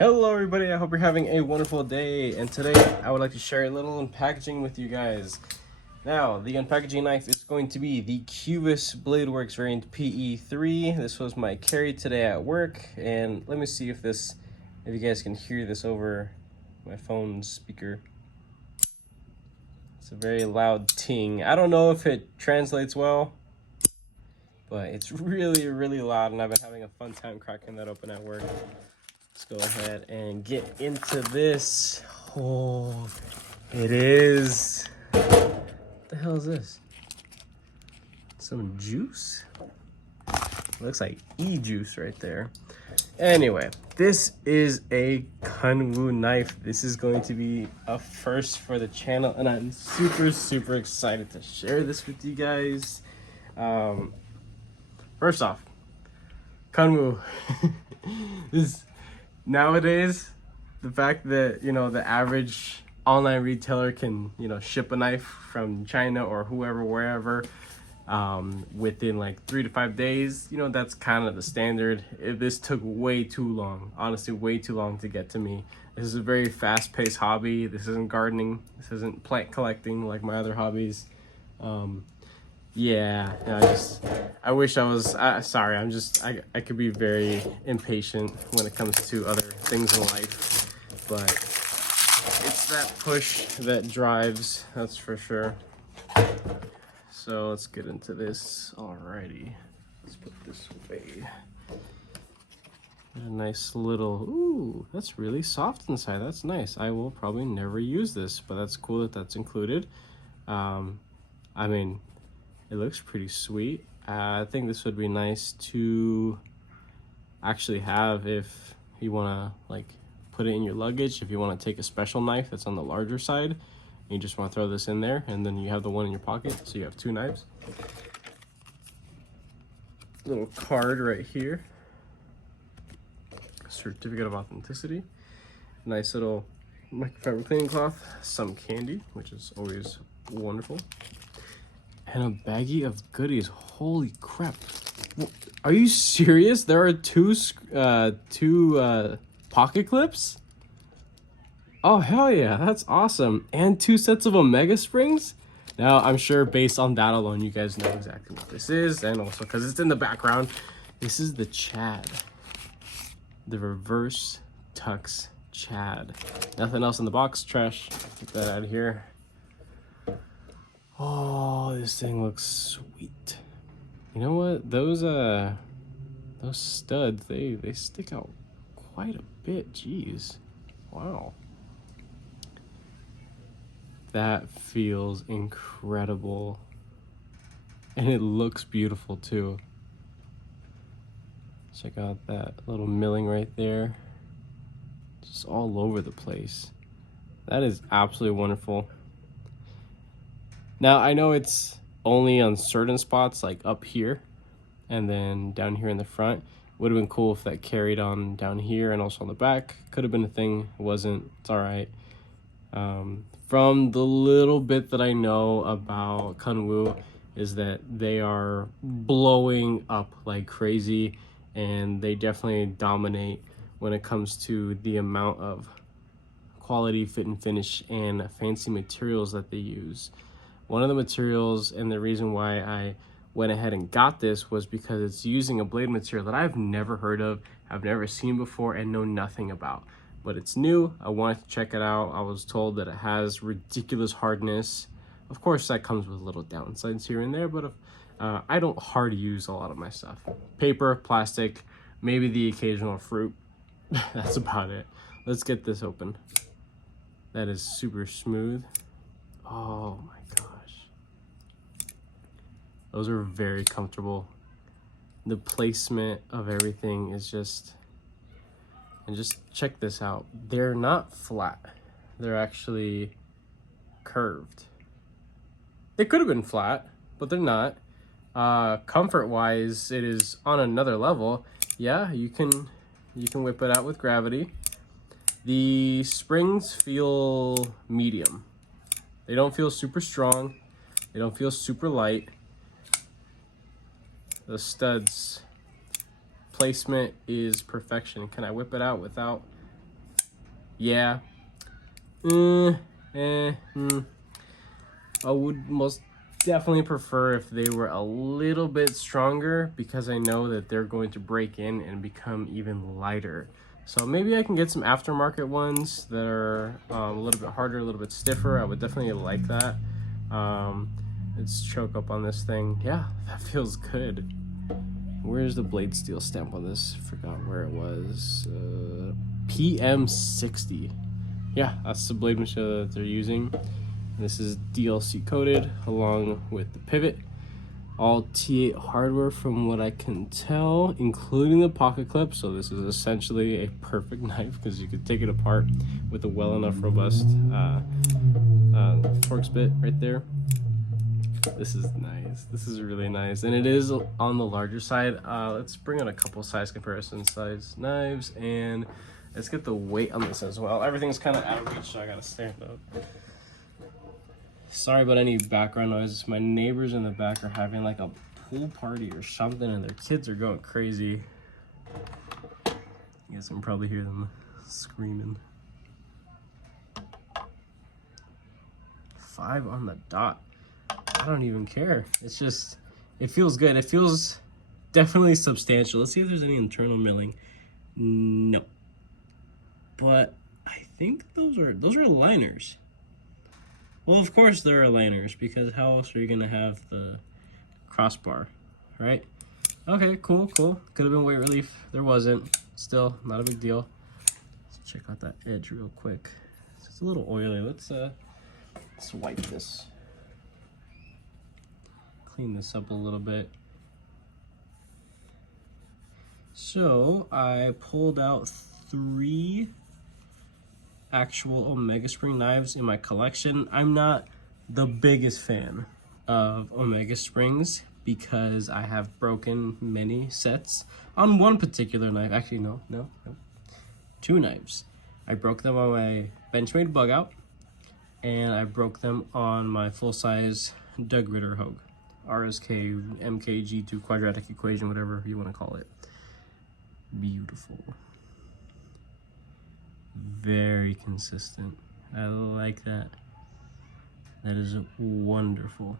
Hello everybody, I hope you're having a wonderful day, and today I would like to share a little unpackaging with you guys. Now, the unpackaging knife is going to be the Cubis Bladeworks variant PE3. This was my carry today at work, and let me see if you guys can hear this over my phone's speaker. It's a very loud ting. I don't know if it translates well, but it's really loud, and I've been having a fun time cracking that open at work. Let's go ahead and get into this. Oh, it is. What the hell is this? Some juice? Looks like e-juice right there. Anyway, this is a kunwu knife. This is going to be a first for the channel, and I'm super excited to share this with you guys. First off, kunwu. Nowadays, the fact that, the average online retailer can, ship a knife from China or whoever, wherever, within like 3 to 5 days, that's kind of the standard. This took way too long, honestly, way too long to get to me. This is a very fast-paced hobby. This isn't gardening. This isn't plant collecting like my other hobbies. Yeah, I wish I was, sorry, I could be very impatient when it comes to other things in life, but it's that push that drives, that's for sure. So let's get into this. Alrighty, let's put this away. A nice little, ooh, that's really soft inside, that's nice. I will probably never use this, but that's cool that that's included. I mean, it looks pretty sweet. I think this would be nice to actually have if you want to like put it in your luggage. If you want to take a special knife that's on the larger side, you just want to throw this in there, and then you have the one in your pocket, so you have two knives. Little card right here. Certificate of authenticity. Nice little microfiber cleaning cloth. Some candy, which is always wonderful. And a baggie of goodies. Holy crap. Are you serious? There are two pocket clips? Oh, hell yeah. That's awesome. And 2 sets of Omega springs? Now, I'm sure based on that alone, you guys know exactly what this is. And also, because it's in the background, this is the Chad. The reverse tux Chad. Nothing else in the box. Trash. Get that out of here. Oh, this thing looks sweet. You know what? Those studs, they stick out quite a bit. Jeez. Wow. That feels incredible. And it looks beautiful too. Check out that little milling right there. Just all over the place. That is absolutely wonderful. Now, I know it's only on certain spots, like up here, and then down here in the front. Would have been cool if that carried on down here and also on the back. Could have been a thing, it wasn't, it's all right. From the little bit that I know about kunwu is that they are blowing up like crazy, and they definitely dominate when it comes to the amount of quality, fit and finish, and fancy materials that they use. One of the materials, and the reason why I went ahead and got this, was because it's using a blade material that I've never heard of, I've never seen before, and know nothing about. But it's new, I wanted to check it out. I was told that it has ridiculous hardness. Of course, that comes with little downsides here and there, but I don't hard use a lot of my stuff. Paper, plastic, maybe the occasional fruit. That's about it. Let's get this open. That is super smooth. Oh my gosh. Those are very comfortable. The placement of everything is just, and just check this out. They're not flat. They're actually curved. They could have been flat, but they're not. Comfort-wise, it is on another level. Yeah, you can whip it out with gravity. The springs feel medium. They don't feel super strong. They don't feel super light. The studs placement is perfection. Can I whip it out without yeah. I would most definitely prefer if they were a little bit stronger, because I know that they're going to break in and become even lighter. So maybe I can get some aftermarket ones that are a little bit harder, a little bit stiffer. I would definitely like that. Let's choke up on this thing. Yeah, that feels good. Where's the blade steel stamp on this? Forgot where it was. PM60. Yeah, that's the blade material that they're using. This is DLC coated along with the pivot. All T8 hardware from what I can tell, including the pocket clip. So this is essentially a perfect knife because you could take it apart with a well enough robust Torx bit right there. This is nice. This is really nice, and it is on the larger side. Let's bring on a couple size comparison size knives, and let's get the weight on this as well. Everything's kind of out of reach, so I gotta stand up. Sorry about any background noise. My neighbors in the back are having like a pool party or something, and their kids are going crazy. You guys can probably hear them screaming. 5 on the dot. I don't even care. It's just, it feels good. It feels definitely substantial. Let's see if there's any internal milling. No. But I think those are liners. Well, of course there are liners, because how else are you gonna have the crossbar, right? Okay, cool. Could have been weight relief. There wasn't. Still, not a big deal. Let's check out that edge real quick. It's a little oily. Let's wipe this. Clean this up a little bit. So I pulled out 3 actual Omega Spring knives in my collection. I'm not the biggest fan of Omega Springs because I have broken many sets on one particular knife. Actually, no. 2 knives. I broke them on my Benchmade bug out, and I broke them on my full-size Doug Ritter Hogue. RSK MKG2 quadratic equation, whatever you want to call it. Beautiful. Very consistent. I like that. That is wonderful.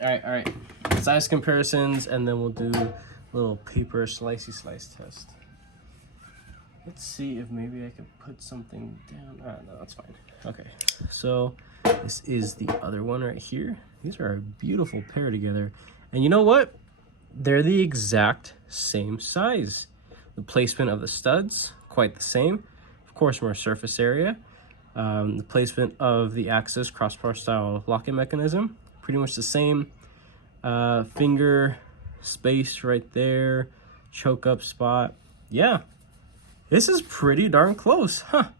All right. Size comparisons, and then we'll do a little paper slicey slice test. Let's see if maybe I can put something down. No, that's fine. Okay, so this is the other one right here. These are a beautiful pair together. And you know what? They're the exact same size. The placement of the studs, quite the same. Of course, more surface area. The placement of the axis crossbar style locking mechanism, pretty much the same. Finger space right there, choke up spot. Yeah, this is pretty darn close, huh?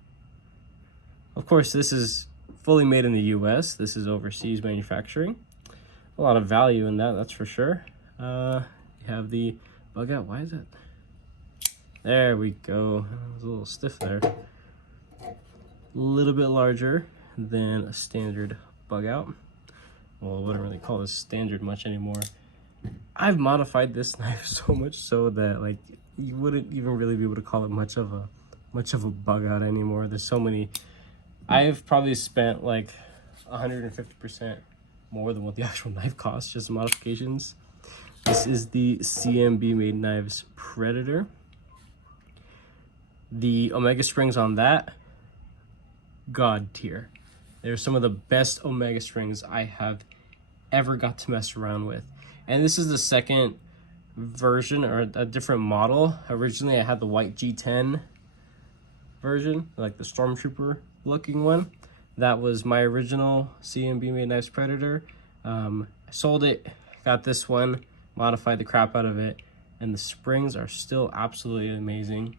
Of course, this is fully made in the US. This is overseas manufacturing. A lot of value in that, that's for sure. You have the bug out. Why is it? There we go. It was a little stiff there. A little bit larger than a standard bug out. Well, I wouldn't really call this standard much anymore. I've modified this knife so much so that like you wouldn't even really be able to call it much of a bug out anymore. There's so many. I've probably spent like 150% more than what the actual knife costs, just modifications. This is the CMB Made Knives Predator. The Omega Springs on that, god tier. They're some of the best Omega Springs I have ever got to mess around with. And this is the second version, or a different model. Originally I had the white G10 version, like the Stormtrooper looking one. That was my original CMB Made Knives Predator. I sold it, got this one, modified the crap out of it, and the springs are still absolutely amazing.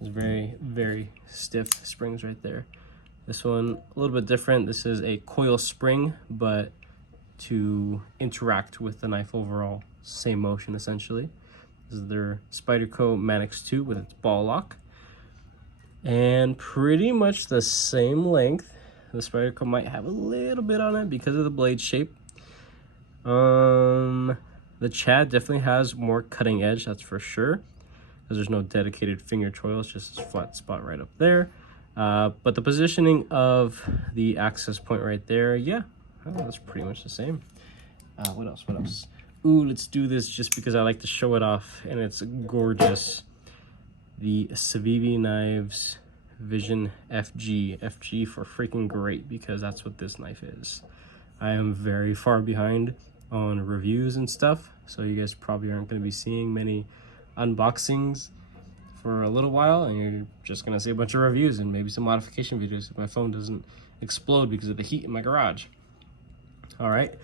It's very, very stiff springs right there. This one, a little bit different. This is a coil spring, but to interact with the knife overall, same motion essentially. This is their Spyderco Manix 2 with its ball lock. And pretty much the same length. The Spyderco might have a little bit on it because of the blade shape. The Chad definitely has more cutting edge, that's for sure. because there's no dedicated finger choil. It's just this flat spot right up there. But the positioning of the access point right there, yeah, that's pretty much the same. What else? What else? Ooh, let's do this just because I like to show it off, and it's gorgeous. The Civivi Knives Vision FG. FG for freaking great, because that's what this knife is. I am very far behind on reviews and stuff, so you guys probably aren't going to be seeing many unboxings for a little while, and you're just going to see a bunch of reviews and maybe some modification videos if my phone doesn't explode because of the heat in my garage. All right,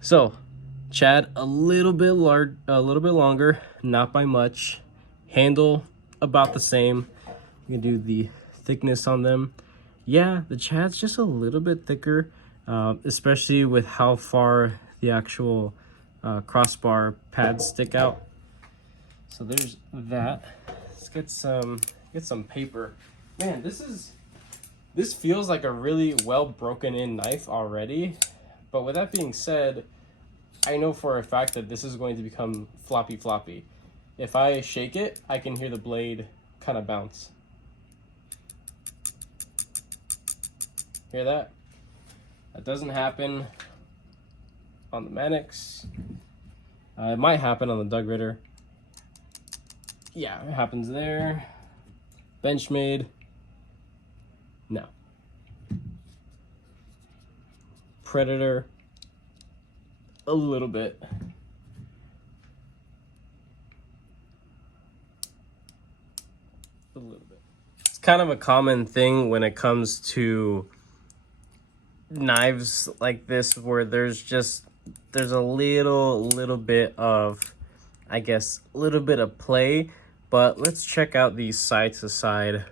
so Chad a little bit longer, not by much. Handle about the same. You can do the thickness on them. Yeah, the Chad's just a little bit thicker, especially with how far the actual crossbar pads stick out. So there's that. Let's get some paper. Man, this feels like a really well broken in knife already. But with that being said, I know for a fact that this is going to become floppy. If I shake it, I can hear the blade kind of bounce. Hear that? That doesn't happen on the Mannix. It might happen on the Doug Ritter. Yeah, it happens there. Benchmade. No. Predator. A little bit. A little bit. It's kind of a common thing when it comes to knives like this, where there's a little bit of, I guess, a little bit of play. But let's check out these side to side.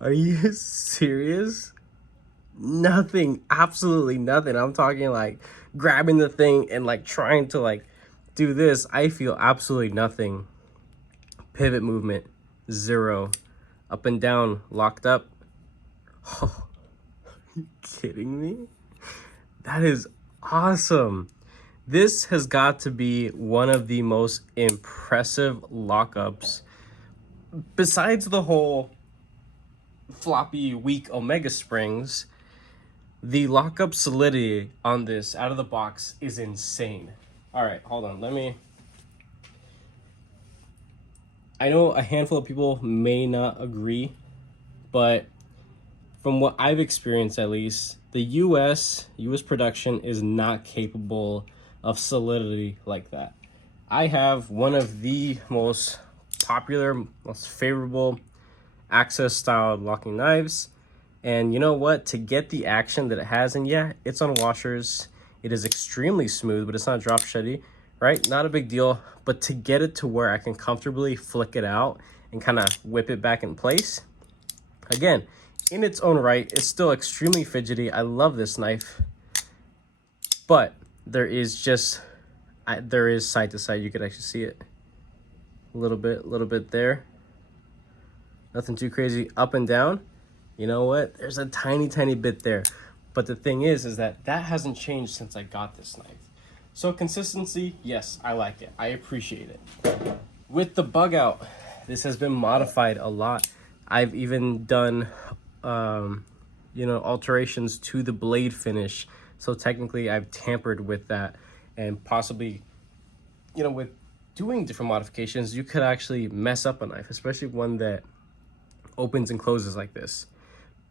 Are you serious? Nothing, absolutely nothing. I'm talking like grabbing the thing and like trying to like do this. I feel absolutely nothing. Pivot movement, 0. Up and down, locked up. Oh, are you kidding me? That is awesome. This has got to be one of the most impressive lockups. Besides the whole floppy, weak Omega springs, the lockup solidity on this out of the box is insane. All right, hold on. I know a handful of people may not agree, but from what I've experienced at least, the US production is not capable of solidity like that. I have one of the most popular, most favorable access style locking knives. And you know what? To get the action that it has, and yeah, it's on washers. It is extremely smooth, but it's not drop sheddy, right? Not a big deal. But to get it to where I can comfortably flick it out and kind of whip it back in place, again, in its own right, it's still extremely fidgety. I love this knife, but there is side to side. You could actually see it a little bit there. Nothing too crazy. Up and down. You know what? There's a tiny bit there. But the thing is that hasn't changed since I got this knife. So consistency, yes, I like it. I appreciate it. With the bug out, this has been modified a lot. I've even done, alterations to the blade finish. So technically I've tampered with that, and possibly, with doing different modifications, you could actually mess up a knife, especially one that opens and closes like this.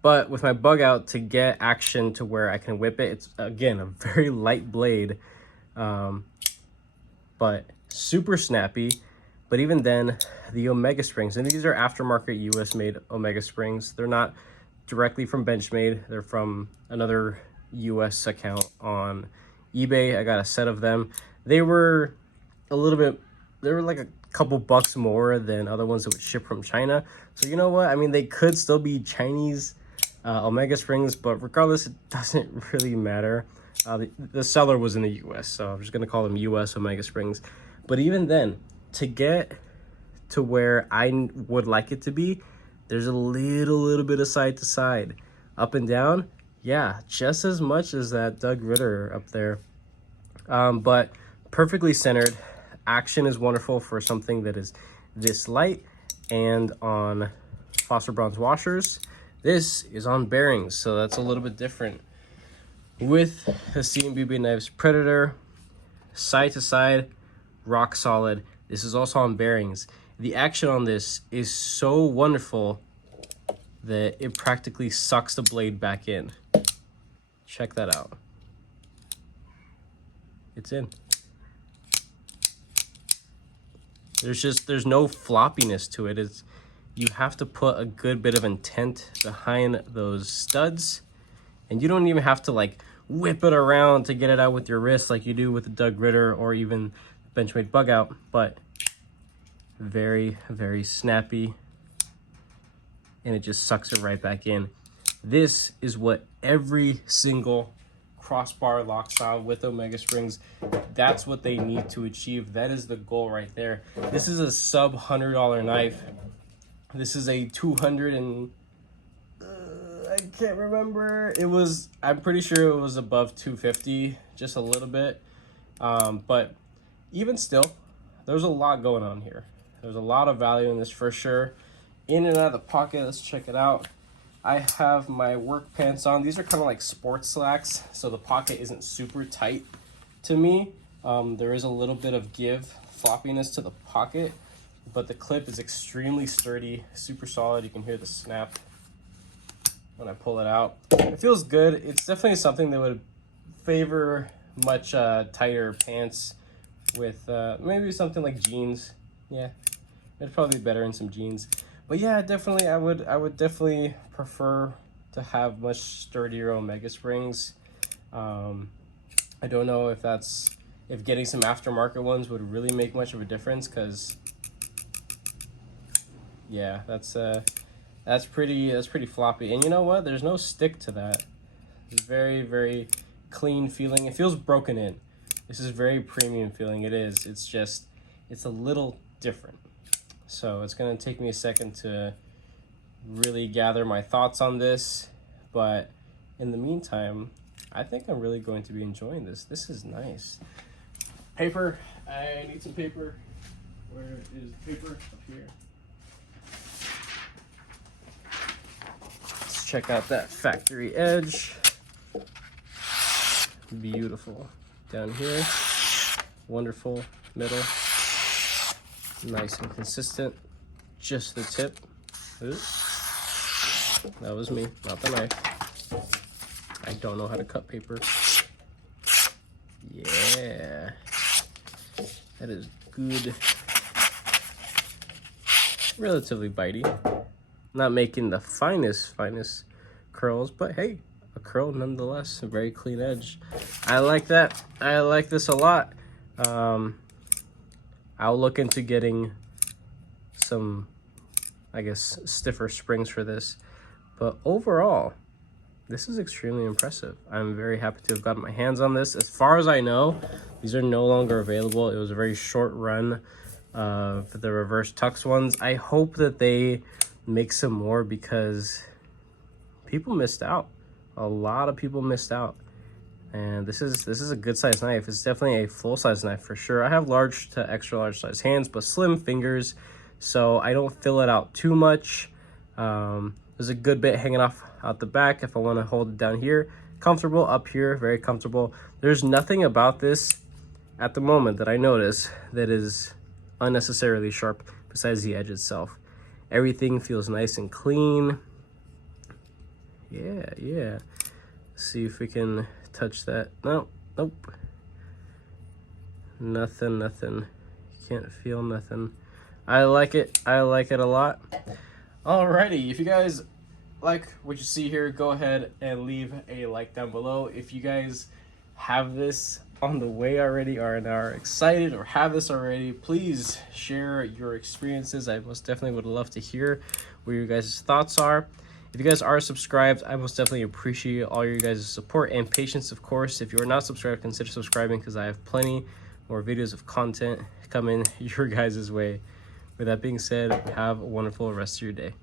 But with my bug out, to get action to where I can whip it, it's again a very light blade, but super snappy. But even then, the Omega springs, and these are aftermarket US made Omega springs. They're not directly from Benchmade. They're from another US account on eBay. I got a set of them. They were like a couple bucks more than other ones that would ship from China. So you know what? I mean, they could still be Chinese Omega springs, but regardless, it doesn't really matter. The seller was in the US, so I'm just gonna call them US Omega springs. But even then, to get to where I would like it to be, there's a little bit of side to side. Up and down, yeah, just as much as that Doug Ritter up there. But perfectly centered, action is wonderful for something that is this light, and on phosphor bronze washers. This is on bearings, so that's a little bit different. With the C&BB knives Predator, side to side, rock solid. This is also on bearings. The action on this is so wonderful that it practically sucks the blade back in. Check that out. It's in. There's no floppiness to it. You have to put a good bit of intent behind those studs, and you don't even have to like whip it around to get it out with your wrist like you do with the Doug Ritter or even Benchmade bug out, but very, very snappy, and it just sucks it right back in. This is what every single crossbar lock style with Omega springs, that's what they need to achieve. That is the goal right there. This is a sub $100 knife. This is a 200 and I can't remember. I'm pretty sure it was above 250, just a little bit. But even still, there's a lot going on here. There's a lot of value in this for sure. In and out of the pocket, let's check it out. I have my work pants on. These are kind of like sports slacks, so the pocket isn't super tight to me. There is a little bit of floppiness to the pocket, but the clip is extremely sturdy, super solid. You can hear the snap when I pull it out. It feels good. It's definitely something that would favor much tighter pants with maybe something like jeans. Yeah, it'd probably be better in some jeans. But yeah, definitely, I would definitely prefer to have much sturdier Omega springs. I don't know if getting some aftermarket ones would really make much of a difference, because yeah, that's pretty floppy. And you know what? There's no stick to that. It's very, very clean feeling. It feels broken in. This is very premium feeling. It is. It's a little different. So it's gonna take me a second to really gather my thoughts on this, but in the meantime, I think I'm really going to be enjoying this. This is nice. Paper, I need some paper. Where is paper? Up here. Let's check out that factory edge. Beautiful. Down here, wonderful. Middle. Nice and consistent. Just the tip. Ooh. That was me, not the knife. I don't know how to cut paper. Yeah. That is good. Relatively bitey. Not making the finest curls, but hey, a curl nonetheless. A very clean edge. I like that. I like this a lot. I'll look into getting some, I guess, stiffer springs for this. But overall, this is extremely impressive. I'm very happy to have gotten my hands on this. As far as I know, these are no longer available. It was a very short run of the reverse tux ones. I hope that they make some more, because people missed out. A lot of people missed out. And this is a good size knife. It's definitely a full size knife for sure. I have large to extra large size hands, but slim fingers, so I don't fill it out too much. There's a good bit hanging out the back if I want to hold it down here. Comfortable up here, very comfortable. There's nothing about this at the moment that I notice that is unnecessarily sharp besides the edge itself. Everything feels nice and clean. Yeah. Let's see if we can touch that. Nope. Nothing. Can't feel nothing. I like it a lot. Alrighty, if you guys like what you see here, go ahead and leave a like down below. If you guys have this on the way already, or are excited or have this already, please share your experiences. I most definitely would love to hear what your guys' thoughts are. If you guys are subscribed, I most definitely appreciate all your guys' support and patience, of course. If you are not subscribed, consider subscribing, because I have plenty more videos of content coming your guys' way. With that being said, have a wonderful rest of your day.